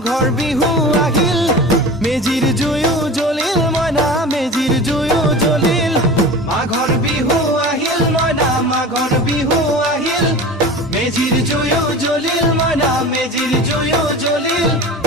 মাঘৰ বিহু আহিল মেজিৰ জুয়ো জ্বলিল মইনা মেজিৰ জুয়ো জ্বলিল মাঘৰ বিহু আহিল মইনা মাঘৰ বিহু আহিল মেজিৰ জুয়ো জ্বলিল মইনা মেজিৰ জুয়ো জ্বলিল